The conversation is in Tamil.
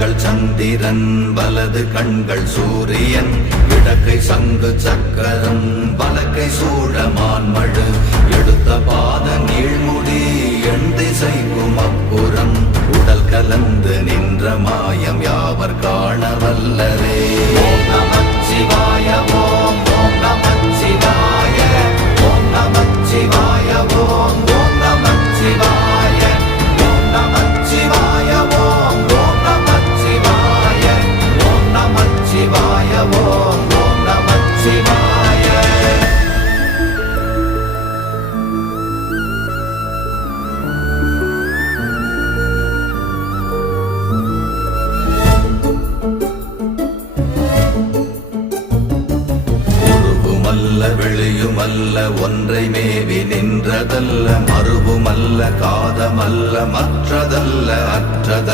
கண்கள் சந்திரன் வலது கண்கள் சூரியன் இடக்கை சங்கு சக்கரம் வலக்கை சூழமான்மழு எடுத்த பாத நீழ்முடி எண் திசைக்கும் அப்புறம் உடல் கலந்து நின்ற மாயம் யாவர் காண வல்லரே. ஓம் நமச்சிவாய ஓம் ஓம் நமச்சிவாய ஓம் நமச்சிவாய ஓம் ஓம் நமச்சிவாய ஓம் நமச்சிவாய ஓம் ஓம் நமச்சிவாய ஓம் நமச்சிவாய ஓம் ஓம் நமச்சிவாய. வெளியுமல்ல ஒன்றை மேவி நின்றதல்ல மறுவுமல்ல காதமல்ல மற்றதல்ல அற்றதல்ல